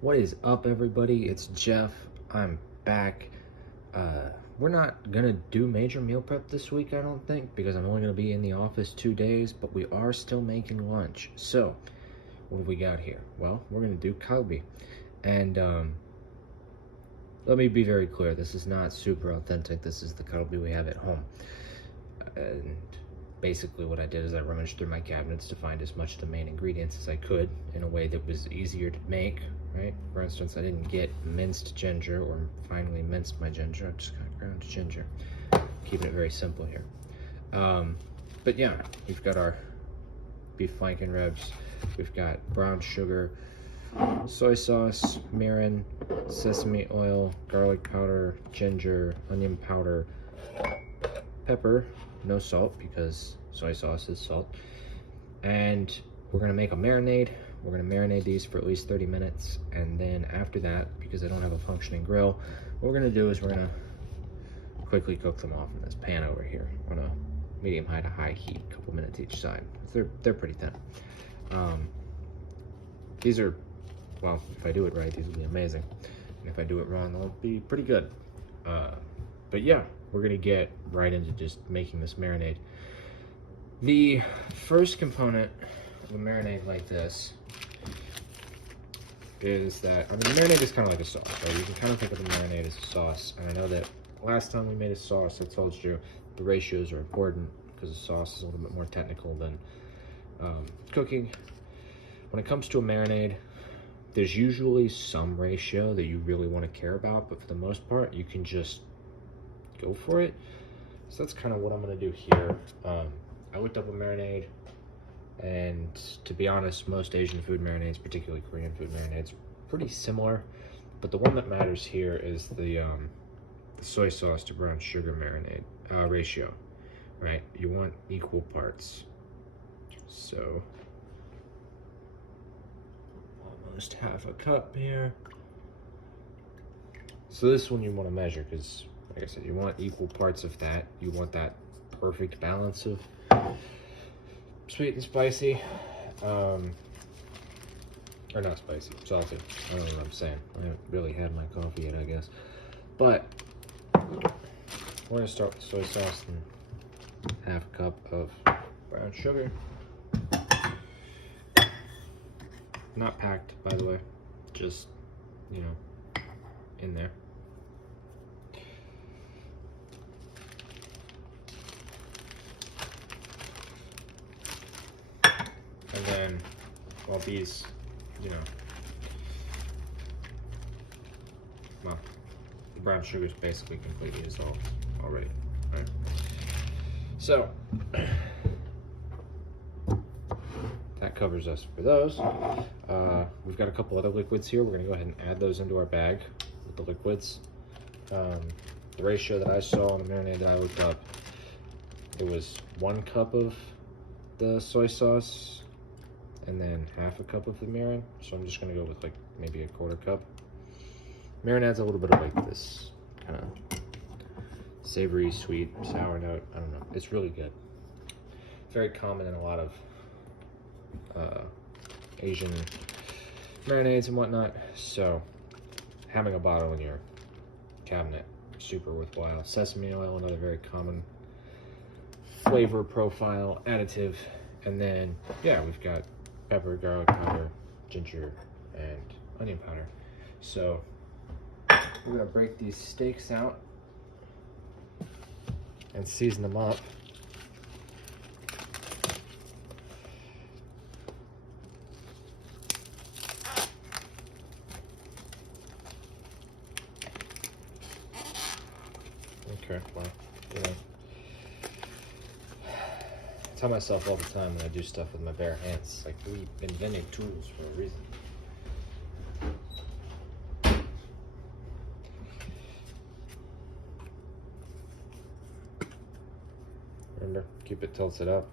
What is up, everybody? It's Jeff. I'm back. We're not gonna do major meal prep this week, I don't think, because I'm only gonna be in the office 2 days, but we are still making lunch. So, what have we got here? Well, we're gonna do Kalbi. And let me be very clear, this is not super authentic. This is the Kalbi we have at home. And basically what I did is I rummaged through my cabinets to find as much of the main ingredients as I could in a way that was easier to make, right? For instance, I didn't get minced ginger or finely minced my ginger. I just got ground ginger. Keeping it very simple here. But yeah, we've got our beef flanken ribs. We've got brown sugar, soy sauce, mirin, sesame oil, garlic powder, ginger, onion powder, pepper, no salt because soy sauce is salt. And we're gonna make a marinade. We're gonna marinate these for at least 30 minutes. And then after that, because I don't have a functioning grill, what we're gonna do is we're gonna quickly cook them off in this pan over here on a medium high to high heat, a couple minutes each side. They're pretty thin. These are, well, if I do it right, these will be amazing. And if I do it wrong, they'll be pretty good. But yeah, we're gonna get right into just making this marinade. The first component of a marinade like this is that, I mean, the marinade is kind of like a sauce, right? You can kind of think of the marinade as a sauce. And I know that last time we made a sauce, I told you the ratios are important because the sauce is a little bit more technical than cooking. When it comes to a marinade, there's usually some ratio that you really want to care about, but for the most part, you can just go for it. So that's kind of what I'm going to do here. I looked up a marinade, and to be honest, most Asian food marinades, particularly Korean food marinades, pretty similar. But the one that matters here is the soy sauce to brown sugar marinade ratio, right? You want equal parts. So almost half a cup here. So this one you want to measure because, like I said, you want equal parts of that. You want that perfect balance of sweet and spicy. Or not spicy, salty. I don't know what I'm saying. I haven't really had my coffee yet, I guess. But we're gonna start with soy sauce and half a cup of brown sugar. Not packed, by the way. Just, you know, in there. And then, well, these, you know, well, the brown sugar is basically completely dissolved already, right? So, that covers us for those. We've got a couple other liquids here. We're gonna go ahead and add those into our bag with the liquids. The ratio that I saw on the marinade that I looked up, it was 1 cup of the soy sauce and then half a cup of the mirin. So I'm just gonna go with like maybe a 1/4 cup. Mirin adds a little bit of like this kind of savory, sweet, sour note. I don't know. It's really good. Very common in a lot of Asian marinades and whatnot. So having a bottle in your cabinet, super worthwhile. Sesame oil, another very common flavor profile additive. And then, yeah, we've got pepper, garlic powder, ginger, and onion powder. So we're gonna break these steaks out and season them up. Okay, well, you know, I tell myself all the time when I do stuff with my bare hands, like, we invented tools for a reason. Remember, keep it tilted up.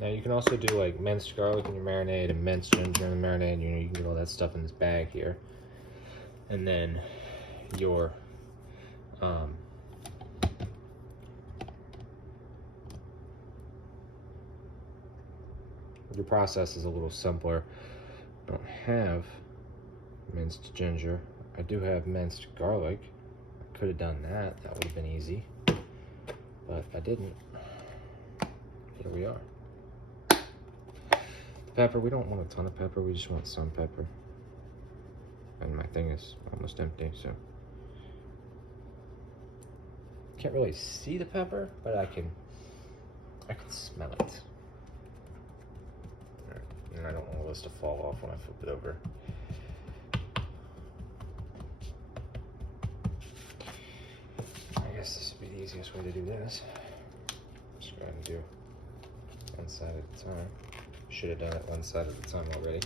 Now you can also do like minced garlic in your marinade and minced ginger in the marinade. You know, you can get all that stuff in this bag here. And then your process is a little simpler. I don't have minced ginger. I do have minced garlic. I could have done that. That would have been easy. But I didn't. Here we are. The pepper, we don't want a ton of pepper. We just want some pepper. And my thing is almost empty, so. Can't really see the pepper, but I can smell it. All right. And I don't want all this to fall off when I flip it over. I guess this would be the easiest way to do this. Just go ahead and do one side at a time. Should have done it one side at a time already.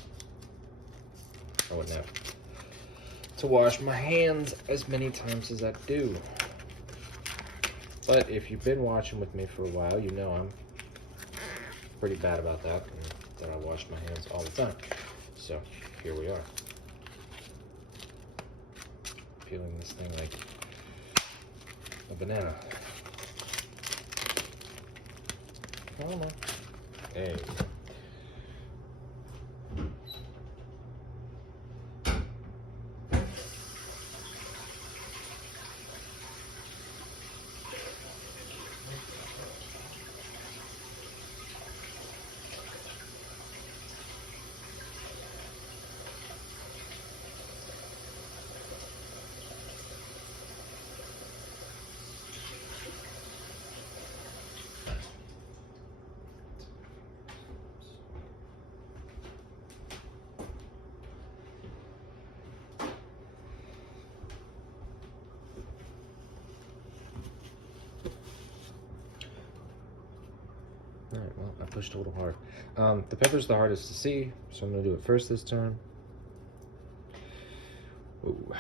I wouldn't have to wash my hands as many times as I do. But if you've been watching with me for a while, you know I'm pretty bad about that, and that I wash my hands all the time. So here we are. Peeling this thing like a banana. Come on. There you go. All right, well, I pushed a little hard. The pepper's the hardest to see, so I'm gonna do it first this time. Ooh.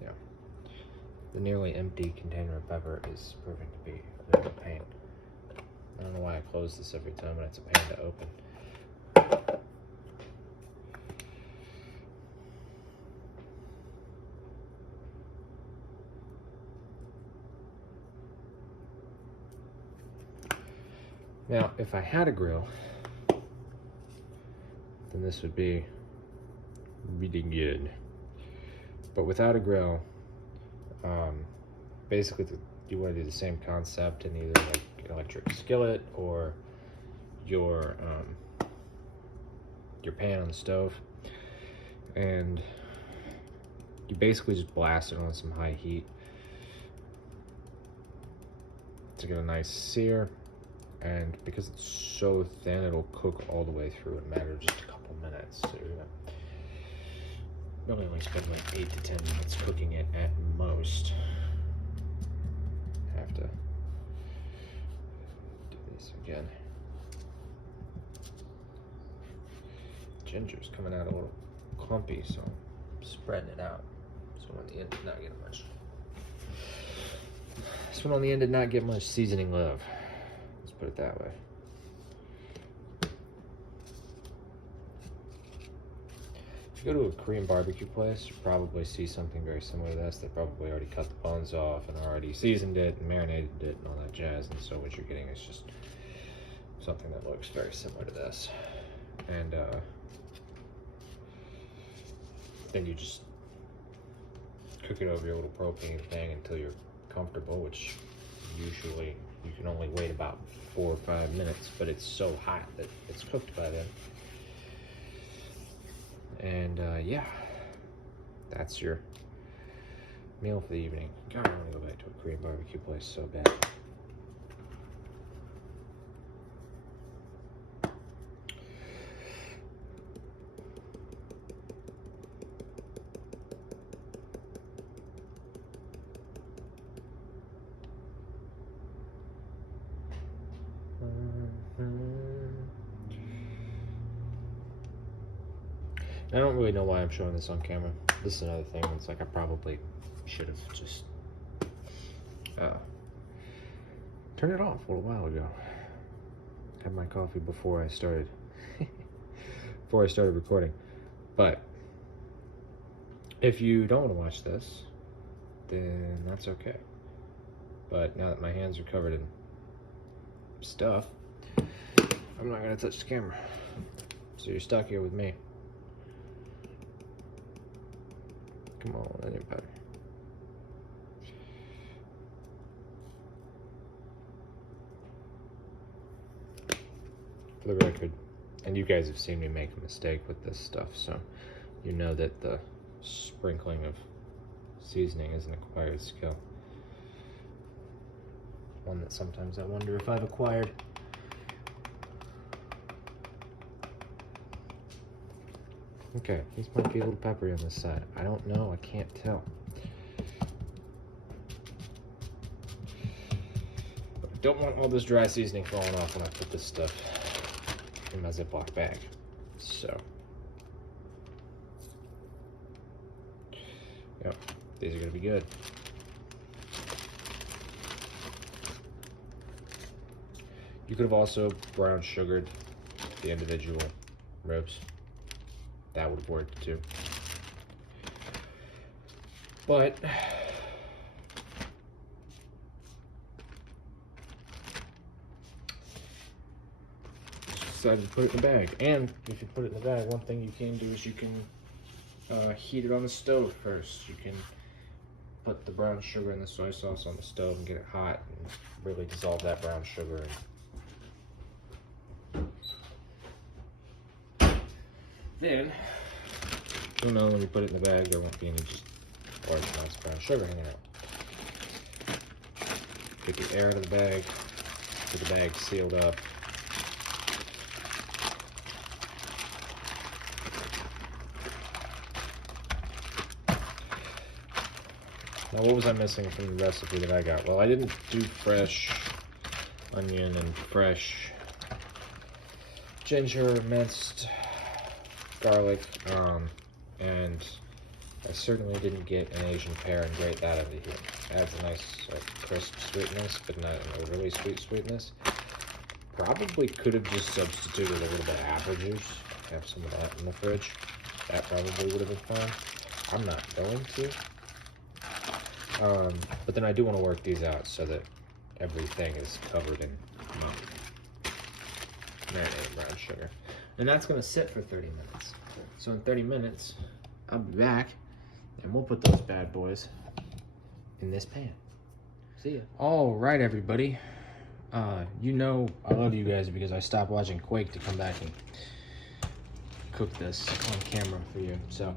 Yeah. The nearly empty container of pepper is proving to be a bit of a pain. I don't know why I close this every time, but it's a pain to open. Now, if I had a grill, then this would be really good. But without a grill, basically you want to do the same concept in either like an electric skillet or your pan on the stove, and you basically just blast it on some high heat to get a nice sear. And because it's so thin, it'll cook all the way through in a matter of just a couple minutes. So you're gonna really only spend like 8 to 10 minutes cooking it at most. Have to do this again. Ginger's coming out a little clumpy, so I'm spreading it out. This one on the end did not get much. This one on the end did not get much seasoning love. Put it that way. If you go to a Korean barbecue place, you probably see something very similar to this. They probably already cut the bones off and already seasoned it and marinated it and all that jazz. And so what you're getting is just something that looks very similar to this. And then you just cook it over your little propane thing until you're comfortable, which usually you can only wait about 4 or 5 minutes, but it's so hot that it's cooked by then. And yeah, that's your meal for the evening. God, I want to go back to a Korean barbecue place so bad. I don't really know why I'm showing this on camera. This is another thing. It's like I probably should have just turned it off a little while ago. had my coffee before I started recording. But if you don't want to watch this, then that's okay. But now that my hands are covered in stuff, I'm not gonna touch the camera. So you're stuck here with me. Come on, that ain't better. For the record, and you guys have seen me make a mistake with this stuff, so you know that the sprinkling of seasoning is an acquired skill. One that sometimes I wonder if I've acquired. Okay, these might be a little peppery on this side. I don't know, I can't tell. But I don't want all this dry seasoning falling off when I put this stuff in my Ziploc bag. So, yep, these are gonna be good. You could have also brown sugared the individual ribs. That would have worked too. But decided to put it in the bag. And if you put it in the bag, one thing you can do is you can heat it on the stove first. You can put the brown sugar and the soy sauce on the stove and get it hot and really dissolve that brown sugar. Then, you'll know when you put it in the bag, there won't be any just large amounts of brown sugar hanging out. Get the air out of the bag, get the bag sealed up. Now, what was I missing from the recipe that I got? Well, I didn't do fresh onion and fresh ginger, minced garlic, and I certainly didn't get an Asian pear and grate that into here. Adds a nice crisp sweetness, but not an overly sweet sweetness. Probably could have just substituted a little bit of apple juice, have some of that in the fridge. That probably would have been fine. I'm not going to. But then I do want to work these out so that everything is covered in marinated brown sugar. And that's going to sit for 30 minutes. So in 30 minutes, I'll be back, and we'll put those bad boys in this pan. See ya. All right, everybody. You know I love you guys because I stopped watching Quake to come back and cook this on camera for you. So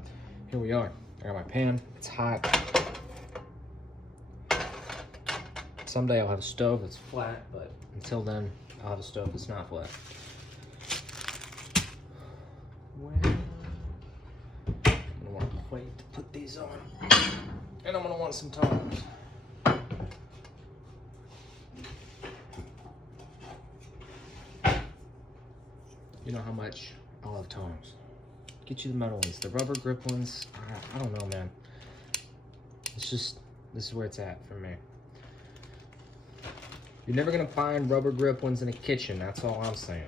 here we are. I got my pan. It's hot. Someday I'll have a stove that's flat, but until then, I'll have a stove that's not flat. Well, I'm gonna want a plate to put these on, and I'm gonna want some tongs. You know how much I love tongs. Get you the metal ones, the rubber grip ones. I don't know, man. It's just, this is where it's at for me. You're never gonna find rubber grip ones in a kitchen, that's all I'm saying.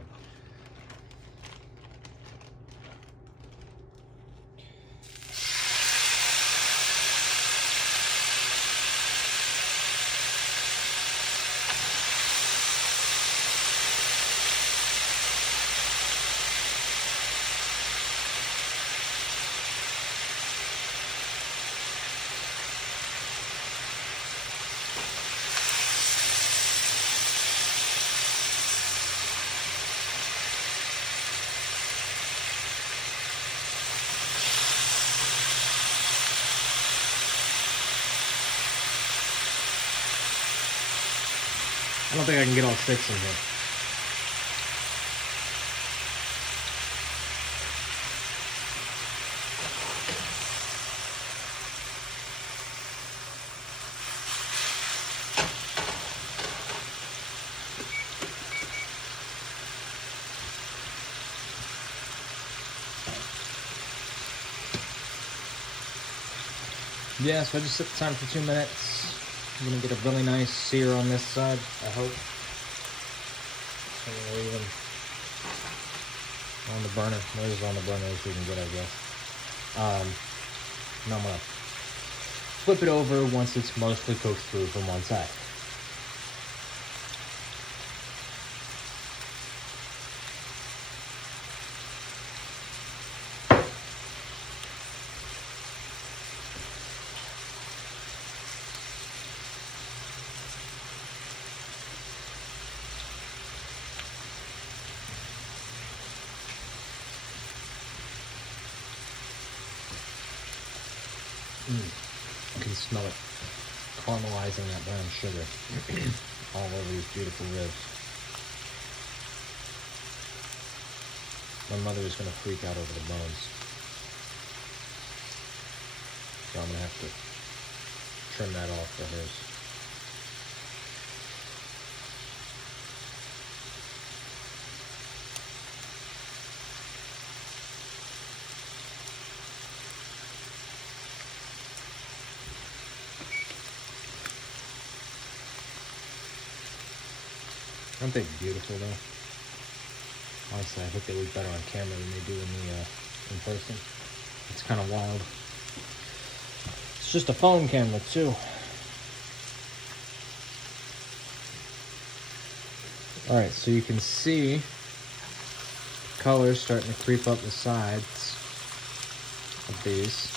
I don't think I can get all 6 in here. Yeah, so I just set the time for 2 minutes. I'm gonna get a really nice sear on this side, I hope. I'm gonna leave them on the burner. They're as on the burner as we can get, I guess. And I'm gonna flip it over once it's mostly cooked through from one side. You can smell it caramelizing that brown sugar all over these beautiful ribs. My mother is going to freak out over the bones. So I'm going to have to trim that off for hers. Aren't they beautiful though? Honestly, I think they look better on camera than they do in person. It's kind of wild. It's just a phone camera too. All right, so you can see colors starting to creep up the sides of these.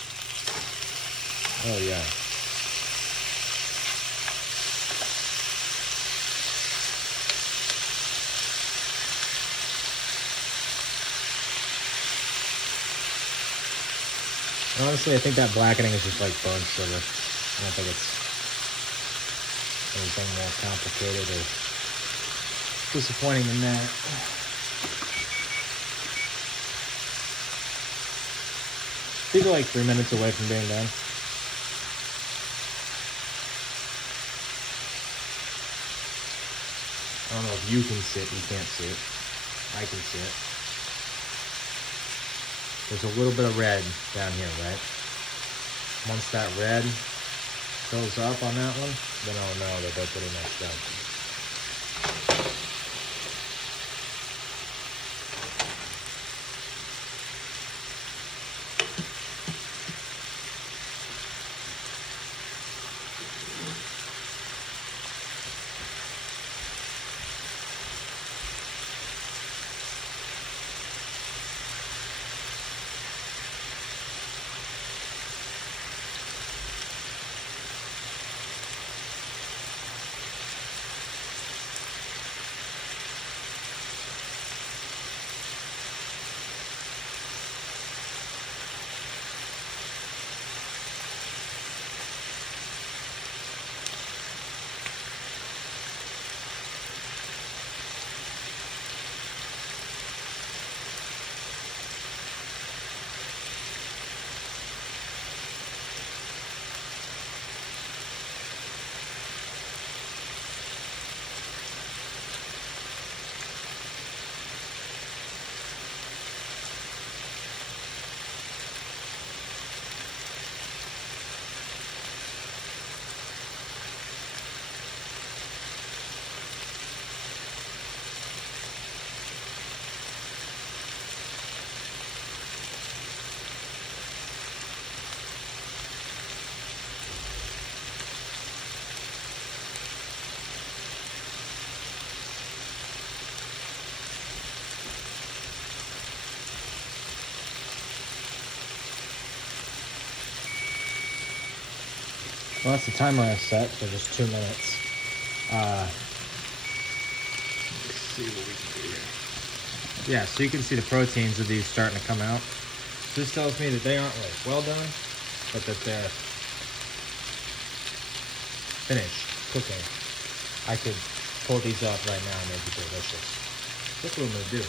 Oh yeah. Honestly, I think that blackening is just like burnt sugar. I don't think it's anything more complicated or disappointing than that. These are like 3 minutes away from being done. I don't know if you can see it. You can't see it. I can see it. There's a little bit of red down here, right? Once that red fills up on that one, then I'll know that they're pretty much done. Well, that's the timer I set for just 2 minutes. Let's see what we can do here. Yeah, so you can see the proteins of these starting to come out. This tells me that they aren't like well done, but that they're finished cooking. I could pull these up right now and they'd be delicious. That's what I'm gonna do.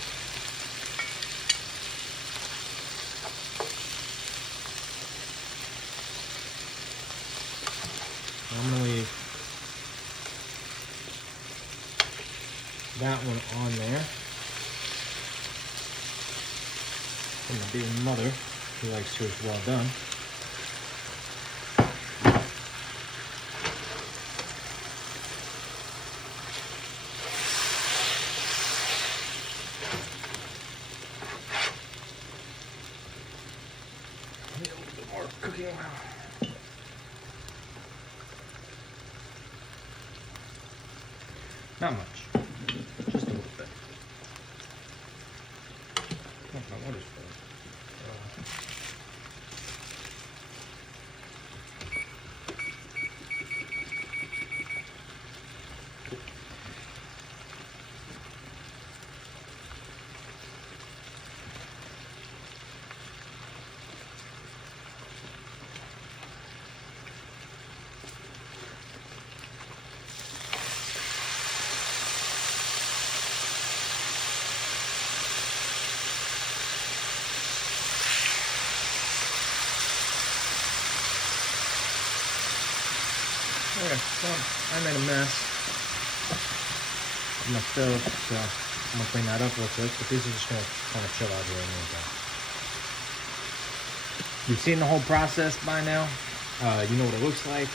I'm gonna leave that one on there. I'm gonna be a mother who likes hers well done. you. Not much. Just a little bit. Oh, my water's full. Okay, well, I made a mess of my stove, so I'm gonna clean that up real quick, but these are just gonna kind of chill out here in the meantime. You've seen the whole process by now. You know what it looks like.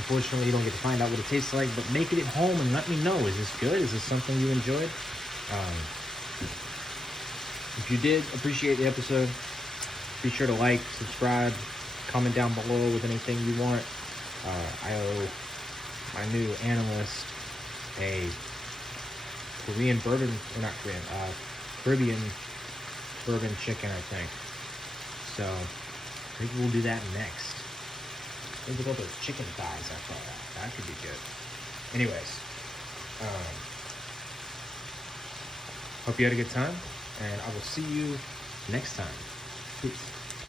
Unfortunately, you don't get to find out what it tastes like, but make it at home and let me know. Is this good? Is this something you enjoyed? If you did appreciate the episode, be sure to like, subscribe, comment down below with anything you want. I owe my new analyst a Korean bourbon, or not Korean, Caribbean bourbon chicken, I think. So, maybe we'll do that next. Maybe we'll go those chicken thighs I thought of. That could be good. Anyways, hope you had a good time, and I will see you next time. Peace.